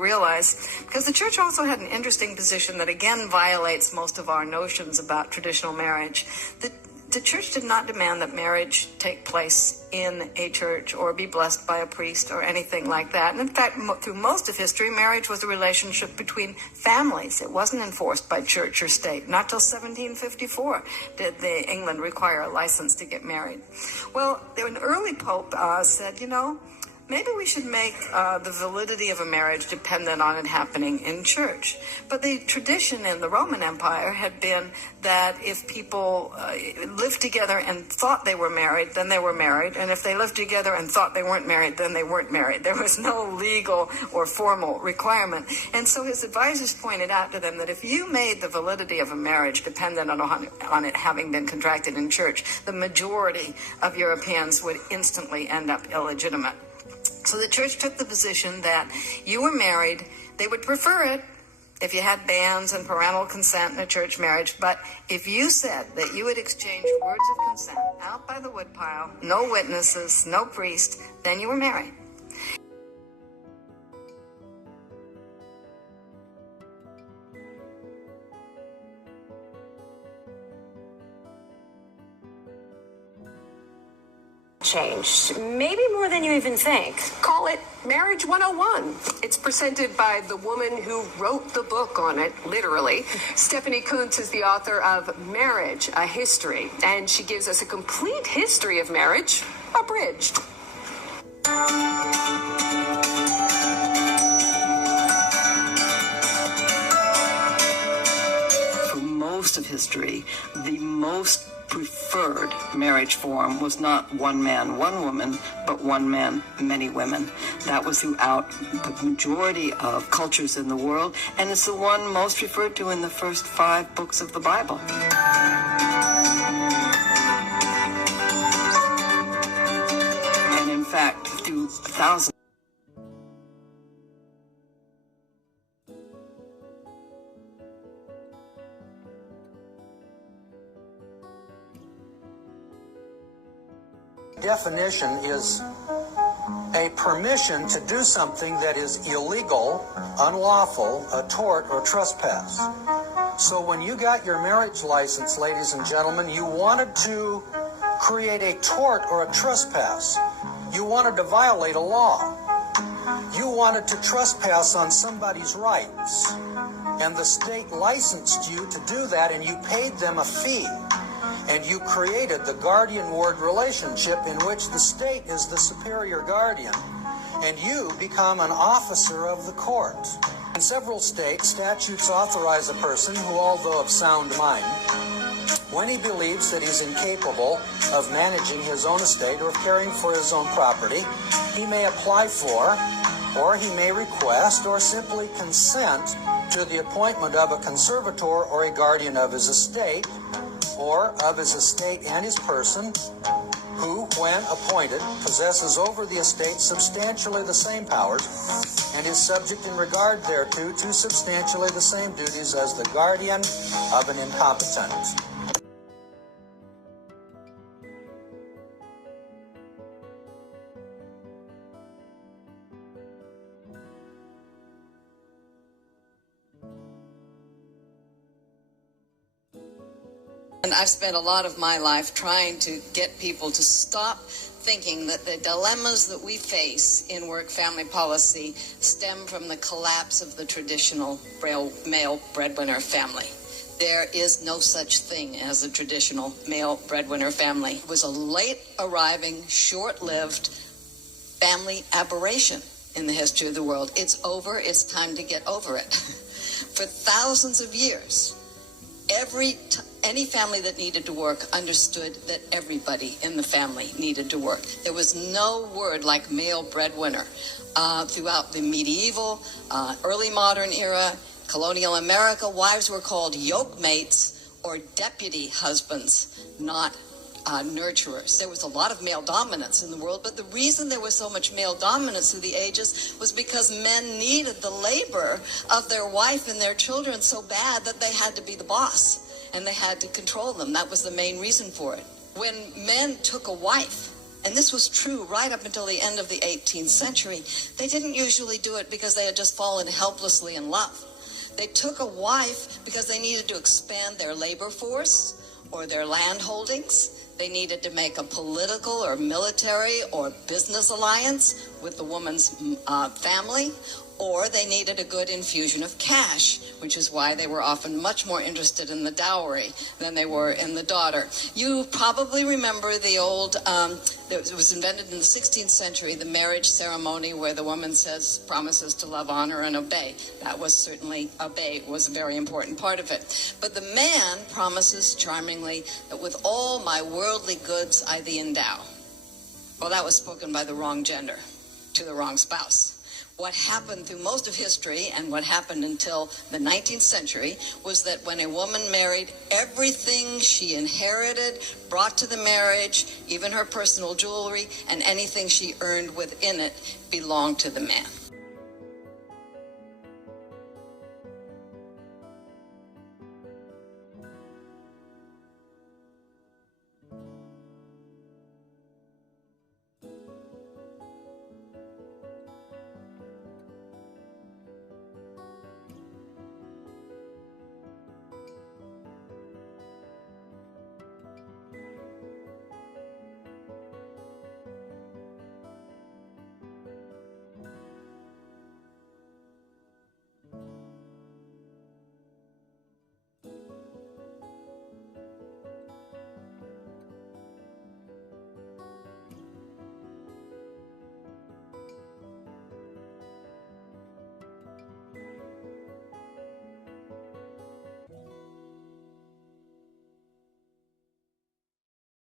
realize, because the church also had an interesting position that again violates most of our notions about traditional marriage. The church did not demand that marriage take place in a church or be blessed by a priest or anything like that. And in fact, through most of history, marriage was a relationship between families. It wasn't enforced by church or state. Not till 1754 did England require a license to get married. Well, an early pope said, maybe we should make the validity of a marriage dependent on it happening in church. But the tradition in the Roman Empire had been that if people lived together and thought they were married, then they were married. And if they lived together and thought they weren't married, then they weren't married. There was no legal or formal requirement. And so his advisors pointed out to them that if you made the validity of a marriage dependent on it having been contracted in church, the majority of Europeans would instantly end up illegitimate. So the church took the position that you were married. They would prefer it if you had banns and parental consent in a church marriage. But if you said that you would exchange words of consent out by the woodpile, no witnesses, no priest, then you were married. Changed, maybe more than you even think. Call it Marriage 101. It's presented by the woman who wrote the book on it, literally. Stephanie Coontz is the author of Marriage, A History, and she gives us a complete history of marriage, abridged. For most of history, the most preferred marriage form was not one man, one woman, but one man, many women. That was throughout the majority of cultures in the world, and it's the one most referred to in the first 5 books of the Bible. And in fact, through thousands. Definition is a permission to do something that is illegal, unlawful, a tort, or trespass. So when you got your marriage license, ladies and gentlemen, you wanted to create a tort or a trespass. You wanted to violate a law. You wanted to trespass on somebody's rights. And the state licensed you to do that, and you paid them a fee. And you created the guardian-ward relationship in which the state is the superior guardian, and you become an officer of the court. In several states, statutes authorize a person who, although of sound mind, when he believes that he's incapable of managing his own estate or caring for his own property, he may apply for, or he may request, or simply consent to the appointment of a conservator or a guardian of his estate, or of his estate and his person, who, when appointed, possesses over the estate substantially the same powers, and is subject in regard thereto to substantially the same duties as the guardian of an incompetent. And I've spent a lot of my life trying to get people to stop thinking that the dilemmas that we face in work-family policy stem from the collapse of the traditional male breadwinner family. There is no such thing as a traditional male breadwinner family. It was a late-arriving, short-lived family aberration in the history of the world. It's over. It's time to get over it. For thousands of years, any family that needed to work understood that everybody in the family needed to work. There was no word like male breadwinner. Throughout the medieval, early modern era, colonial America, wives were called yoke mates or deputy husbands, not nurturers. There was a lot of male dominance in the world, but the reason there was so much male dominance through the ages was because men needed the labor of their wife and their children so bad that they had to be the boss and they had to control them. That was the main reason for it. When men took a wife, and this was true right up until the end of the 18th century, they didn't usually do it because they had just fallen helplessly in love. They took a wife because they needed to expand their labor force or their land holdings. They needed to make a political or military or business alliance with the woman's family, or they needed a good infusion of cash, which is why they were often much more interested in the dowry than they were in the daughter. You probably remember the old, it was invented in the 16th century, the marriage ceremony where the woman promises to love, honor, and obey. That was certainly, obey was a very important part of it. But the man promises charmingly that with all my worldly goods I thee endow. Well, that was spoken by the wrong gender to the wrong spouse. What happened through most of history and what happened until the 19th century was that when a woman married, everything she inherited, brought to the marriage, even her personal jewelry, and anything she earned within it belonged to the man.